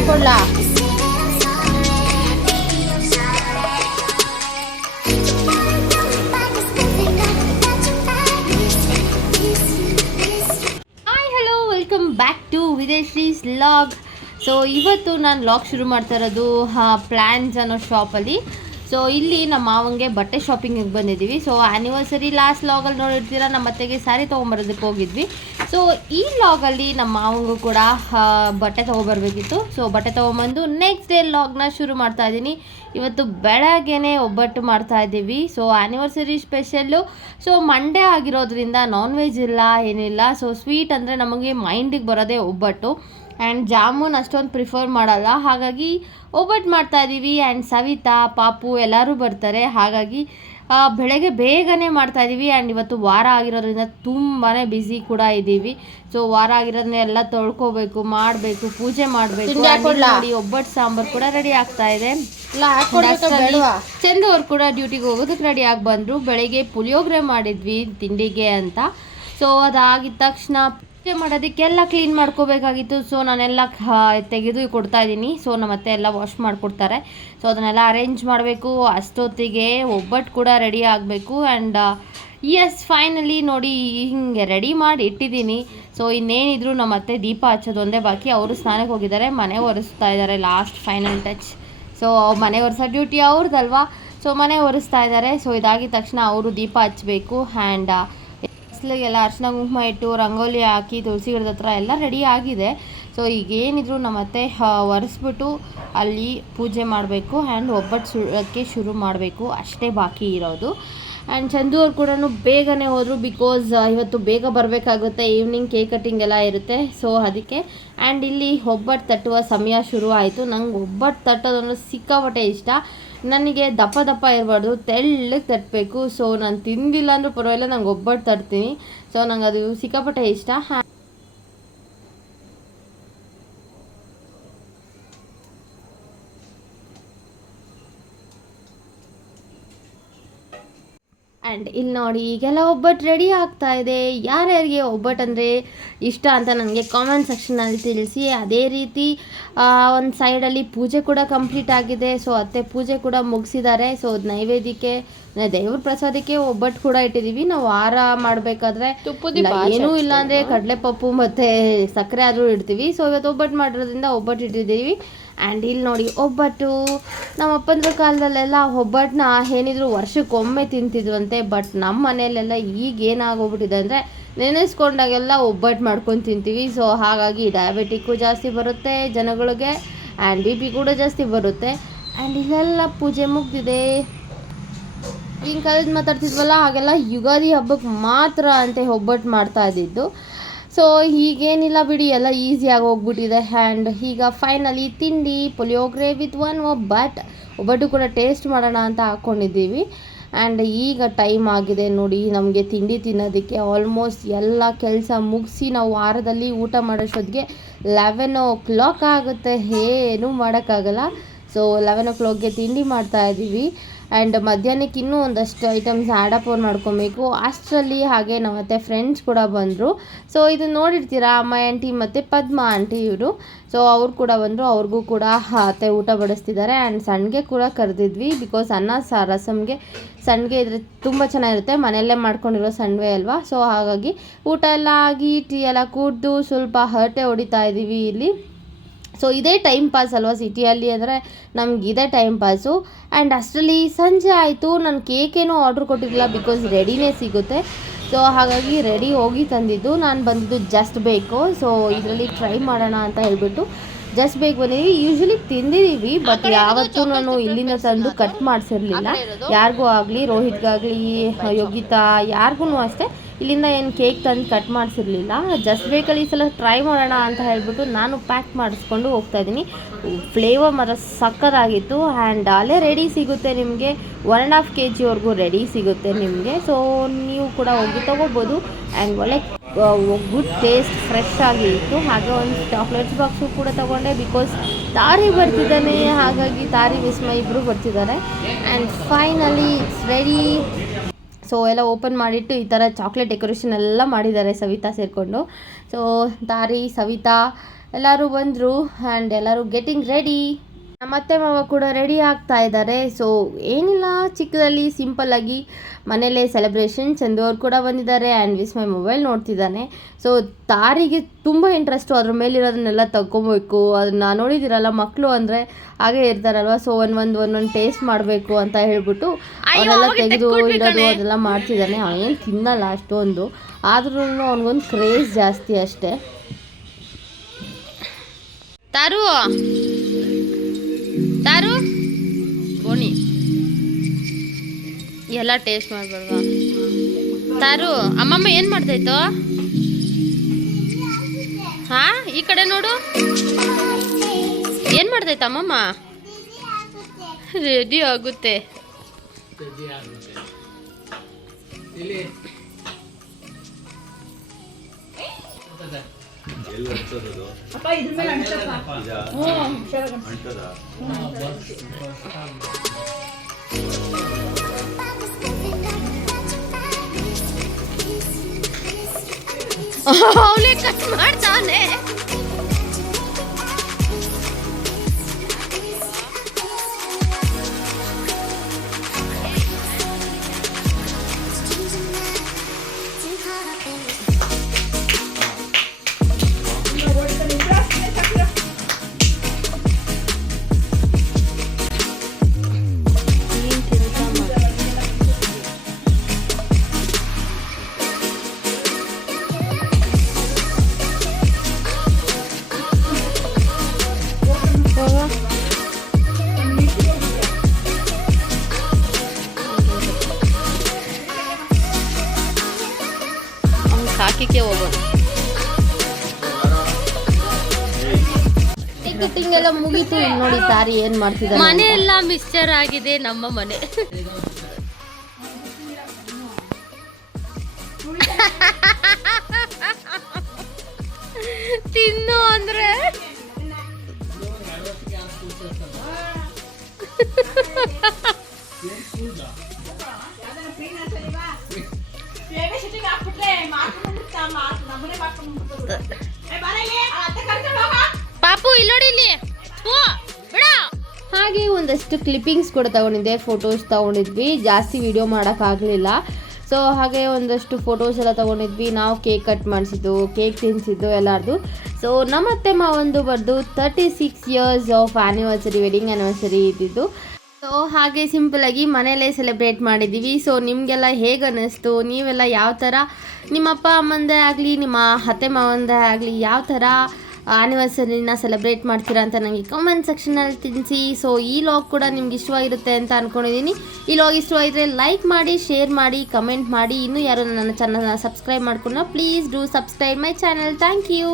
ಹಾಕೊಡ್ಲಾ back to ವಿದೇಶ್ರೀಸ್ log so ಇವತ್ತು ನಾನು ಲಾಗ್ ಶುರು ಮಾಡ್ತಾ ಇರೋದು ಪ್ಲ್ಯಾನ್ಸ್ ಅನ್ನೋ ಶಾಪಲ್ಲಿ ಸೊ ಇಲ್ಲಿ ನಮ್ಮ ಮಾವಂಗೆ ಬಟ್ಟೆ ಶಾಪಿಂಗಿಗೆ ಬಂದಿದ್ದೀವಿ. ಸೊ ಆ್ಯನಿವರ್ಸರಿ ಲಾಸ್ಟ್ ಲಾಗಲ್ಲಿ ನೋಡಿರ್ತೀರ, ನಮ್ಮ ಅತ್ತೆಗೆ ಸ್ಯಾರಿ ತೊಗೊಂಬರೋದಕ್ಕೆ ಹೋಗಿದ್ವಿ. ಸೊ ಈ ಲಾಗಲ್ಲಿ ನಮ್ಮ ಮಾವಂಗೂ ಕೂಡ ಬಟ್ಟೆ ತೊಗೊಬರ್ಬೇಕಿತ್ತು. ಸೊ ಬಟ್ಟೆ ತೊಗೊಂಬಂದು ನೆಕ್ಸ್ಟ್ ಡೇ ಲಾಗ್ನ ಶುರು ಮಾಡ್ತಾ ಇದ್ದೀನಿ. ಇವತ್ತು ಬೆಳಗ್ಗೆನೇ ಒಬ್ಬಟ್ಟು ಮಾಡ್ತಾ ಇದ್ದೀವಿ. So anniversary special so Monday ಆಗಿರೋದ್ರಿಂದ ನಾನ್ ವೆಜ್ ಇಲ್ಲ, ಏನಿಲ್ಲ. ಸೊ ಸ್ವೀಟ್ ಅಂದರೆ ನಮಗೆ ಮೈಂಡಿಗೆ ಬರೋದೇ ಒಬ್ಬಟ್ಟು. ಆ್ಯಂಡ್ ಜಾಮೂನ್ ಅಷ್ಟೊಂದು ಪ್ರಿಫರ್ ಮಾಡಲ್ಲ. ಹಾಗಾಗಿ ಒಬ್ಬಟ್ಟು ಮಾಡ್ತಾ ಇದ್ದೀವಿ ಆ್ಯಂಡ್ ಸವಿತಾ ಪಾಪು ಎಲ್ಲರೂ ಬರ್ತಾರೆ. ಹಾಗಾಗಿ ಬೆಳಗ್ಗೆ ಬೇಗನೆ ಮಾಡ್ತಾ ಇದ್ದೀವಿ ಆ್ಯಂಡ್ ಇವತ್ತು ವಾರ ಆಗಿರೋದ್ರಿಂದ ತುಂಬಾ ಬ್ಯುಸಿ ಕೂಡ ಇದ್ದೀವಿ ಸೊ ವಾರ ಆಗಿರೋದನ್ನ ಎಲ್ಲ ತೊಳ್ಕೊಬೇಕು ಮಾಡಬೇಕು ಪೂಜೆ ಮಾಡಬೇಕು. ನೋಡಿ ಒಬ್ಬಟ್ಟು ಸಾಂಬಾರು ಕೂಡ ರೆಡಿ ಆಗ್ತಾ ಇದೆ. ಚಂದ ಅವ್ರು ಕೂಡ ಡ್ಯೂಟಿಗೆ ಹೋಗೋದಕ್ಕೆ ರೆಡಿ ಆಗಿ ಬಂದರು. ಬೆಳಗ್ಗೆ ಪುಳಿಯೋಗರೆ ಮಾಡಿದ್ವಿ ತಿಂಡಿಗೆ ಅಂತ. ಸೊ ಅದಾಗಿದ ತಕ್ಷಣ ಪೂಜೆ ಮಾಡೋದಕ್ಕೆಲ್ಲ ಕ್ಲೀನ್ ಮಾಡ್ಕೋಬೇಕಾಗಿತ್ತು. ಸೊ ನಾನೆಲ್ಲ ತೆಗೆದು ಕೊಡ್ತಾ ಇದ್ದೀನಿ. ಸೊ ನಮ್ಮ ಅತ್ತೆ ಎಲ್ಲ ವಾಶ್ ಮಾಡಿಕೊಡ್ತಾರೆ. ಸೊ ಅದನ್ನೆಲ್ಲ ಅರೇಂಜ್ ಮಾಡಬೇಕು. ಅಷ್ಟೊತ್ತಿಗೆ ಒಬ್ಬಟ್ಟು ಕೂಡ ರೆಡಿ ಆಗಬೇಕು. ಆ್ಯಂಡ್ ಎಸ್ ಫೈನಲಿ ನೋಡಿ ಹಿಂಗೆ ರೆಡಿ ಮಾಡಿ ಇಟ್ಟಿದ್ದೀನಿ. ಸೊ ಇನ್ನೇನಿದ್ರು ನಮ್ಮ ಅತ್ತೆ ದೀಪ ಹಚ್ಚೋದು ಒಂದೇ ಬಾಕಿ. ಅವರು ಸ್ನಾನಕ್ಕೆ ಹೋಗಿದ್ದಾರೆ. ಮನೆ ಒರೆಸ್ತಾ ಇದ್ದಾರೆ ಲಾಸ್ಟ್ ಫೈನಲ್ ಟಚ್ ಸೊ ಮನೆ ಒರೆಸೋ ಡ್ಯೂಟಿ ಅವ್ರದ್ದಲ್ವಾ ಸೊ ಮನೆ ಒರೆಸ್ತಾ ಇದ್ದಾರೆ. ಸೊ ಇದಾಗಿದ ತಕ್ಷಣ ಅವರು ದೀಪ ಹಚ್ಚಬೇಕು. ಆ್ಯಂಡ್ ಬಿಸಿಲಿಗೆಲ್ಲ ಅರ್ಶಿನ ಕುಂಕುಮ ಇಟ್ಟು ರಂಗೋಲಿ ಹಾಕಿ ತುಳಸಿ ಗಿಡದ ಹತ್ರ ಎಲ್ಲ ರೆಡಿ ಆಗಿದೆ. ಸೊ ಈಗ ಏನಿದ್ರು ನಮ್ಮ ಅತ್ತೆ ಒರೆಸ್ಬಿಟ್ಟು ಅಲ್ಲಿ ಪೂಜೆ ಮಾಡಬೇಕು ಆ್ಯಂಡ್ ಒಬ್ಬಟ್ಟು ಸುಡೋಕ್ಕೆ ಶುರು ಮಾಡಬೇಕು. ಅಷ್ಟೇ ಬಾಕಿ ಇರೋದು. ಆ್ಯಂಡ್ ಚಂದು ಅವ್ರು ಕೂಡ ಬೇಗನೆ ಹೋದರು ಬಿಕಾಸ್ ಇವತ್ತು ಬೇಗ ಬರಬೇಕಾಗುತ್ತೆ. ಈವ್ನಿಂಗ್ ಕೇಕ್ ಕಟ್ಟಿಂಗ್ ಎಲ್ಲ ಇರುತ್ತೆ. ಸೊ ಅದಕ್ಕೆ ಆ್ಯಂಡ್ ಇಲ್ಲಿ ಒಬ್ಬಟ್ಟು ತಟ್ಟುವ ಸಮಯ ಶುರು ಆಯಿತು. ನಂಗೆ ಒಬ್ಬಟ್ಟು ತಟ್ಟೋದಂದ್ರೆ ಸಿಕ್ಕಾಪಟ್ಟೆ ಇಷ್ಟ. ನನಗೆ ದಪ್ಪ ದಪ್ಪ ಇರಬಾರ್ದು, ತೆಳ್ಳಗೆ ತಟ್ಟಬೇಕು ಸೊ ನಾನು ತಿಂದಿಲ್ಲ ಅಂದರೂ ಪರವಾಗಿಲ್ಲ, ನಂಗೆ ಒಬ್ಬಟ್ಟು ತರ್ತೀನಿ. ಸೊ ನಂಗೆ ಅದು ಸಿಕ್ಕಾಪಟ್ಟೆ ಇಷ್ಟ. ಆ್ಯಂಡ್ ಇಲ್ಲಿ ನೋಡಿ ಈಗೆಲ್ಲ ಒಬ್ಬಟ್ಟು ರೆಡಿ ಆಗ್ತಾ ಇದೆ. ಯಾರ್ಯಾರಿಗೆ ಒಬ್ಬಟ್ಟು ಅಂದರೆ ಇಷ್ಟ ಅಂತ ನನಗೆ ಕಾಮೆಂಟ್ ಸೆಕ್ಷನಲ್ಲಿ ತಿಳಿಸಿ. ಅದೇ ರೀತಿ ಒಂದು ಸೈಡಲ್ಲಿ ಪೂಜೆ ಕೂಡ ಕಂಪ್ಲೀಟ್ ಆಗಿದೆ. ಸೊ ಅತ್ತೆ ಪೂಜೆ ಕೂಡ ಮುಗಿಸಿದ್ದಾರೆ. ಸೊ ನೈವೇದ್ಯಕ್ಕೆ ದೇವ್ರ ಪ್ರಸಾದಕ್ಕೆ ಒಬ್ಬಟ್ಟು ಕೂಡ ಇಟ್ಟಿದ್ದೀವಿ ನಾವು ವಾರ ಮಾಡಬೇಕಾದ್ರೆ ಏನೂ ಇಲ್ಲ ಅಂದರೆ ಕಡಲೆಪಪ್ಪು ಮತ್ತು ಸಕ್ಕರೆ ಆದರೂ ಇಡ್ತೀವಿ. ಸೊ ಇವತ್ತು ಒಬ್ಬಟ್ಟು ಮಾಡಿರೋದ್ರಿಂದ ಒಬ್ಬಟ್ಟು ಇಟ್ಟಿದ್ದೀವಿ. ಆ್ಯಂಡ್ ಇಲ್ಲಿ ನೋಡಿ, ಒಬ್ಬಟ್ಟು, ನಮ್ಮ ಅಪ್ಪಂದ್ರ ಕಾಲದಲ್ಲೆಲ್ಲ ಒಬ್ಬಟ್ಟನ್ನ ಏನಿದ್ರು ವರ್ಷಕ್ಕೊಮ್ಮೆ ತಿಂತಿದ್ವಂತೆ ಬಟ್ ನಮ್ಮ ಮನೆಯಲ್ಲೆಲ್ಲ ಈಗ ಏನಾಗೋಗ್ಬಿಟ್ಟಿದೆ ಅಂದರೆ ನೆನೆಸ್ಕೊಂಡಾಗೆಲ್ಲ ಒಬ್ಬಟ್ಟು ಮಾಡ್ಕೊಂಡು ತಿಂತೀವಿ. ಸೊ ಹಾಗಾಗಿ ಡಯಾಬಿಟಿಕ್ಕು ಜಾಸ್ತಿ ಬರುತ್ತೆ ಜನಗಳಿಗೆ ಆ್ಯಂಡ್ ಬಿ ಪಿ ಕೂಡ ಜಾಸ್ತಿ ಬರುತ್ತೆ. ಆ್ಯಂಡ್ ಇಲ್ಲೆಲ್ಲ ಪೂಜೆ ಮುಗ್ದಿದೆ. ಈಗಿನ ಕಾಲದ ಮಾತಾಡ್ತಿದ್ವಲ್ಲ, ಹಾಗೆಲ್ಲ ಯುಗಾದಿ ಹಬ್ಬಕ್ಕೆ ಮಾತ್ರ ಅಂತ ಒಬ್ಬಟ್ಟು ಮಾಡ್ತಾ ಇದ್ದಿದ್ದು. ಸೊ ಈಗೇನಿಲ್ಲ ಬಿಡಿ, ಎಲ್ಲ ಈಸಿಯಾಗಿ ಹೋಗ್ಬಿಟ್ಟಿದೆ. ಆ್ಯಂಡ್ ಈಗ ಫೈನಲಿ ತಿಂಡಿ, ಪುಳಿಯೋಗರೆ ವಿತ್ ಒನ್ ಒಬ್ಬಟ್ ಒಬ್ಬಟ್ಟು ಕೂಡ ಟೇಸ್ಟ್ ಮಾಡೋಣ ಅಂತ ಹಾಕ್ಕೊಂಡಿದ್ದೀವಿ ಆ್ಯಂಡ್ ಈಗ ಟೈಮ್ ಆಗಿದೆ ನೋಡಿ, ನಮಗೆ ತಿಂಡಿ ತಿನ್ನೋದಕ್ಕೆ ಆಲ್ಮೋಸ್ಟ್ ಎಲ್ಲ ಕೆಲಸ ಮುಗಿಸಿ ನಾವು ವಾರದಲ್ಲಿ ಊಟ ಮಾಡೋಷ್ಟೊತ್ತಿಗೆ ಲೆವೆನ್ ಓ ಕ್ಲಾಕ್ ಆಗುತ್ತೆ. ಏನೂ ಮಾಡೋಕ್ಕಾಗಲ್ಲ. ಸೊ ಲೆವೆನ್ ಓ ಕ್ಲಾಕ್ಗೆ ತಿಂಡಿ ಮಾಡ್ತಾ ಇದ್ದೀವಿ. ಆ್ಯಂಡ್ ಮಧ್ಯಾಹ್ನಕ್ಕೆ ಇನ್ನೂ ಒಂದಷ್ಟು ಐಟಮ್ಸ್ ಆ್ಯಡಪ್ ಓನ್ ಮಾಡ್ಕೊಬೇಕು. ಅಷ್ಟರಲ್ಲಿ ಹಾಗೆ ನಮ್ಮ ಮತ್ತೆ ಫ್ರೆಂಡ್ಸ್ ಕೂಡ ಬಂದರು. ಸೊ ಇದು ನೋಡಿರ್ತೀರಾ, ಅಮ್ಮ ಆಂಟಿ ಮತ್ತು ಪದ್ಮ ಆಂಟಿ ಇವರು. ಸೊ ಅವ್ರು ಕೂಡ ಬಂದರು, ಅವ್ರಿಗೂ ಕೂಡ ಅತ್ತೆ ಊಟ ಬಡಿಸ್ತಿದ್ದಾರೆ. ಆ್ಯಂಡ್ ಸಣ್ಣಗೆ ಕೂಡ ಕರೆದಿದ್ವಿ ಬಿಕಾಸ್ ಅನ್ನ, ಸ ರಸಮ್ಗೆ ಸಣ್ಣಗೆ ಇದ್ರೆ ತುಂಬ ಚೆನ್ನಾಗಿರುತ್ತೆ. ಮನೆಯಲ್ಲೇ ಮಾಡ್ಕೊಂಡಿರೋ ಸಣ್ಣವೆ ಅಲ್ವಾ? ಸೊ ಹಾಗಾಗಿ ಊಟ ಎಲ್ಲ ಆಗಿ ಟೀ ಎಲ್ಲ ಕುಡಿದು ಸ್ವಲ್ಪ ಹರಟೆ ಹೊಡಿತಾ ಇದ್ದೀವಿ ಇಲ್ಲಿ. ಸೊ ಇದೇ ಟೈಮ್ ಪಾಸ್ ಅಲ್ವಾ ಸಿಟಿಯಲ್ಲಿ ಅಂದರೆ ನಮ್ಗೆ ಇದೇ ಟೈಮ್ ಪಾಸು ಆ್ಯಂಡ್ ಅಷ್ಟರಲ್ಲಿ ಸಂಜೆ ಆಯಿತು, ನಾನು ಕೇಕೇನೂ ಆರ್ಡ್ರ್ ಕೊಟ್ಟಿರಲಿಲ್ಲ ಬಿಕಾಸ್ ರೆಡಿನೇ ಸಿಗುತ್ತೆ. ಸೊ ಹಾಗಾಗಿ ರೆಡಿ ಹೋಗಿ ತಂದಿದ್ದು. ನಾನು ಬಂದಿದ್ದು ಜಸ್ಟ್ ಬೇಕು. ಸೊ ಇದರಲ್ಲಿ ಟ್ರೈ ಮಾಡೋಣ ಅಂತ ಹೇಳ್ಬಿಟ್ಟು ಜಸ್ಟ್ ಬೇಗ ಬಂದಿದ್ದೀವಿ ಯೂಶಲಿ ತಿಂದಿದ್ದೀವಿ ಬಟ್ ಯಾವತ್ತೂ ನಾನು ಇಲ್ಲಿಂದ ತಂದು ಕಟ್ ಮಾಡಿಸಿರ್ಲಿಲ್ಲ. ಯಾರಿಗೂ ಆಗಲಿ ರೋಹಿತ್ಗಾಗಲಿ ಯೋಗಿತಾ ಯಾರಿಗೂ ಅಷ್ಟೇ. ಇಲ್ಲಿಂದ ಏನು ಕೇಕ್ ತಂದು ಕಟ್ ಮಾಡಿಸಿರ್ಲಿಲ್ಲ. ಜಸ್ಟ್ ಬೇಕಲ್ಲಿ ಈ ಸಲ ಟ್ರೈ ಮಾಡೋಣ ಅಂತ ಹೇಳ್ಬಿಟ್ಟು ನಾನು ಪ್ಯಾಕ್ ಮಾಡಿಸ್ಕೊಂಡು ಹೋಗ್ತಾ ಇದ್ದೀನಿ. ಫ್ಲೇವರ್ ಮರ ಸಕ್ಕತ್ತಾಗಿತ್ತು ಆ್ಯಂಡ್ ಅಲ್ಲೇ ರೆಡಿ ಸಿಗುತ್ತೆ ನಿಮಗೆ. ಒನ್ ಆ್ಯಂಡ್ ಹಾಫ್ ಕೆ ಜಿವರೆಗೂ ರೆಡಿ ಸಿಗುತ್ತೆ ನಿಮಗೆ. ಸೊ ನೀವು ಕೂಡ ಹೋಗಿ ತೊಗೋಬೋದು. ಆ್ಯಂಡ್ ಒಳ್ಳೆ ಗುಡ್ ಟೇಸ್ಟ್ ಫ್ರೆಶ್ ಆಗಿ ಇತ್ತು. ಹಾಗೆ ಒಂದು ಚಾಕ್ಲೇಟ್ಸ್ ಬಾಕ್ಸು ಕೂಡ ತೊಗೊಂಡೆ ಬಿಕಾಸ್ ತಾರಿ ಬರ್ತಿದ್ದಾನೆ. ಹಾಗಾಗಿ ತಾರಿ ವಿಸ್ಮ ಇಬ್ಬರು ಬರ್ತಿದ್ದಾರೆ. And finally it's ready so ಎಲ್ಲ ಓಪನ್ ಮಾಡಿಟ್ಟು ಈ ಥರ ಚಾಕ್ಲೇಟ್ ಡೆಕೋರೇಷನ್ ಎಲ್ಲ ಮಾಡಿದ್ದಾರೆ ಸವಿತಾ ಸೇರಿಕೊಂಡು. ಸೊ ತಾರಿ ಸವಿತಾ, ಎಲ್ಲರೂ ಬಂದರು ಆ್ಯಂಡ್ ಎಲ್ಲರೂ ಗೆಟಿಂಗ್ ರೆಡಿ ನಮ್ಮತ್ತೆ ಮಾವ ಕೂಡ ರೆಡಿ ಆಗ್ತಾ ಇದ್ದಾರೆ. ಸೊ ಏನಿಲ್ಲ ಚಿಕ್ಕದಲ್ಲಿ ಸಿಂಪಲ್ ಆಗಿ ಮನೇಲೆ ಸೆಲೆಬ್ರೇಷನ್ ಚಂದು ಅವ್ರು ಕೂಡ ಬಂದಿದ್ದಾರೆ ಆ್ಯಂಡ್ ವಿಸ್ ಮೈ ಮೊಬೈಲ್ ನೋಡ್ತಿದ್ದಾನೆ. ಸೊ ತಾರಿಗೆ ತುಂಬ ಇಂಟ್ರೆಸ್ಟು ಅದ್ರ ಮೇಲಿರೋದನ್ನೆಲ್ಲ ತಗೊಬೇಕು ಅದನ್ನ ನೋಡಿದಿರಲ್ಲ ಮಕ್ಕಳು ಅಂದರೆ ಹಾಗೆ ಇರ್ತಾರಲ್ವ? ಸೊ ಒಂದು ಒಂದು ಒಂದೊಂದು ಟೇಸ್ಟ್ ಮಾಡಬೇಕು ಅಂತ ಹೇಳ್ಬಿಟ್ಟು ಅವನ್ನೆಲ್ಲ ತೆಗೆದು ಇಡೋದು ಅದೆಲ್ಲ ಮಾಡ್ತಿದ್ದಾನೆ. ಅವನೇನು ತಿನ್ನಲ್ಲ ಅಷ್ಟೊಂದು. ಆದ್ರೂ ಅವನಿಗೊಂದು ಕ್ರೇಜ್ ಜಾಸ್ತಿ ಅಷ್ಟೇ. ತಾರು ಎಲ್ಲ ಟೇಸ್ಟ್ ಮಾಡ್ಬಾರ್ವಾ ತಾರು ಅಮ್ಮಮ್ಮ ಏನು ಮಾಡ್ತಾಯ್ತು? ಹಾ ಈ ಕಡೆ ನೋಡು. ಏನು ಮಾಡ್ತೈತ ಅಮ್ಮಮ್ಮ? ರೆಡಿ ಆಗುತ್ತೆ. Օլեքս մարտան է։ ಸಾಕಿಕ್ಕೆ ಹೋಗೋಣ ಟಿಕೆಟಿಂಗ್ ಎಲ್ಲ ಮುಗೀತು. ನೋಡಿ ಸಾರಿ ಏನ್ ಮಾಡ್ತಿದ್ದಾರೆ ಮನೆ ಎಲ್ಲ ಮಿಕ್ಸ್ಚರ್ ಆಗಿದೆ ನಮ್ಮ ಮನೆ. ತಿನ್ನು ಅಂದ್ರೆ. ಪಾಪು ಇಲ್ಲೋಡಿ ಇಲ್ಲಿ. ಹಾಗೆ ಒಂದಷ್ಟು ಕ್ಲಿಪ್ಪಿಂಗ್ಸ್ ಕೂಡ ತಗೊಂಡಿದ್ದೆ ಫೋಟೋಸ್ ತಗೊಂಡಿದ್ವಿ. ಜಾಸ್ತಿ ವಿಡಿಯೋ ಮಾಡೋಕ್ಕಾಗಲಿಲ್ಲ ಸೊ ಹಾಗೆ ಒಂದಷ್ಟು ಫೋಟೋಸ್ ಎಲ್ಲ ತೊಗೊಂಡಿದ್ವಿ. ನಾವು ಕೇಕ್ ಕಟ್ ಮಾಡಿಸಿದ್ದು ಕೇಕ್ ತಿನ್ನಿಸಿದ್ದು ಎಲ್ಲರದು. ಸೊ ನಮ್ಮತ್ತೆ ಮಾವಂದು ಬರೆದು thirty six years of anniversary wedding anniversary ಇದ್ದಿದ್ದು. ಸೊ ಹಾಗೆ ಸಿಂಪಲಾಗಿ ಮನೇಲೇ ಸೆಲೆಬ್ರೇಟ್ ಮಾಡಿದ್ದೀವಿ ಸೊ ನಿಮಗೆಲ್ಲ ಹೇಗೆ ಅನ್ನಿಸ್ತು? ನೀವೆಲ್ಲ ಯಾವ ಥರ ನಿಮ್ಮ ಅಪ್ಪ ಅಮ್ಮಂದೇ ಆಗಲಿ, ನಿಮ್ಮ ಅತ್ತೆ ಮಾವಂದೇ ಆಗಲಿ, ಯಾವ ಥರ ಆ್ಯನಿವರ್ಸರಿನ ಸೆಲೆಬ್ರೇಟ್ ಮಾಡ್ತೀರಾ ಅಂತ ನನಗೆ ಕಾಮೆಂಟ್ ಸೆಕ್ಷನಲ್ಲಿ ತಿಳಿಸಿ. ಸೊ ಈ ಲಾಗ್ ಕೂಡ ನಿಮ್ಗೆ ಇಷ್ಟವಾಗಿರುತ್ತೆ ಅಂತ ಅಂದ್ಕೊಂಡಿದ್ದೀನಿ ಈ ಲಾಗ್ ಇಷ್ಟವಾಗಿದ್ದರೆ ಲೈಕ್ ಮಾಡಿ ಶೇರ್ ಮಾಡಿ ಕಮೆಂಟ್ ಮಾಡಿ. ಇನ್ನೂ ಯಾರು ನನ್ನ ಚಾನಲ್ನ ಸಬ್ಸ್ಕ್ರೈಬ್ ಮಾಡ್ಕೊಂಡ please do subscribe my channel thank you